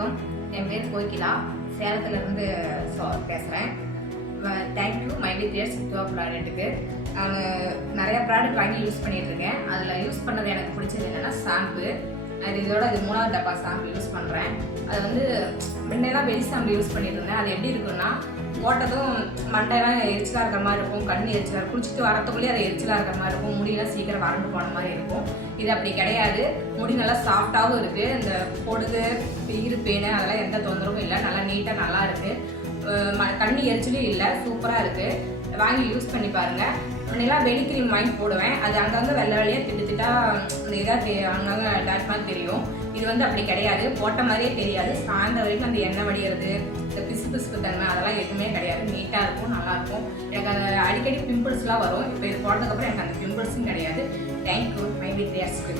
வணக்கம். என் பேர் கோகிலா. சேலத்துலேருந்து பேசுகிறேன். தேங்க்யூ மைடி கிரியேட் சித்துவா ப்ராடக்ட்டுக்கு. நான் நிறையா ப்ராடக்ட் வாங்கி யூஸ் பண்ணிகிட்ருக்கேன். அதில் யூஸ் பண்ணது எனக்கு பிடிச்சது என்னென்னா ஷாம்பு. இது 3வது டப்பா ஷாம்பு யூஸ் பண்ணுறேன். அது முன்னெல்லாம் வெளி ஷாம்பு யூஸ் பண்ணிட்டு இருந்தேன். அது எப்படி இருக்குன்னா போட்டதும் மண்டையெல்லாம் எரிச்சலாக இருக்கிற மாதிரி இருக்கும், கண் எரிச்சலாக குளிச்சுட்டு வரத்துக்குள்ளேயே அது எரிச்சலாக இருக்கிற மாதிரி இருக்கும், முடியெல்லாம் சீக்கிரம் வறண்டு போன மாதிரி இருக்கும். இது அப்படி கிடையாது. முடி நல்லா சாஃப்டாகவும் இருக்குது. இந்த பொடுகு பேனு அதெல்லாம் எந்த தொந்தரவும் இல்லை. நல்லா நீட்டாக நல்லா இருக்குது. கண் எரிச்சலும் இல்லை. சூப்பராக இருக்குது. வாங்கி யூஸ் பண்ணி பாருங்கள். முன்னெல்லாம் வெளி கிரீம் வாங்கி போடுவேன். அது அங்கங்கே வெள்ளை வெள்ளையாக திட்டா அந்த இதாக அங்கங்கே டாட் மாதிரி தெரியும். இது அப்படி கிடையாது. போட்ட மாதிரியே தெரியாது. சாயந்தரம் வரைக்கும் அந்த எண்ணெய் வடிகிறது, இந்த பிசுக்கு தன்மை அதெல்லாம் எதுவுமே கிடையாது. நீட்டாக இருக்கும், நல்லாயிருக்கும். எனக்கு அந்த அடிக்கடி பிம்பிள்ஸ்லாம் வரும். இப்போ இது போட்டதுக்கப்புறம் எனக்கு அந்த பிம்பிள்ஸும் கிடையாது. Thank you mighty கிரியேட்ஸ்க்கு.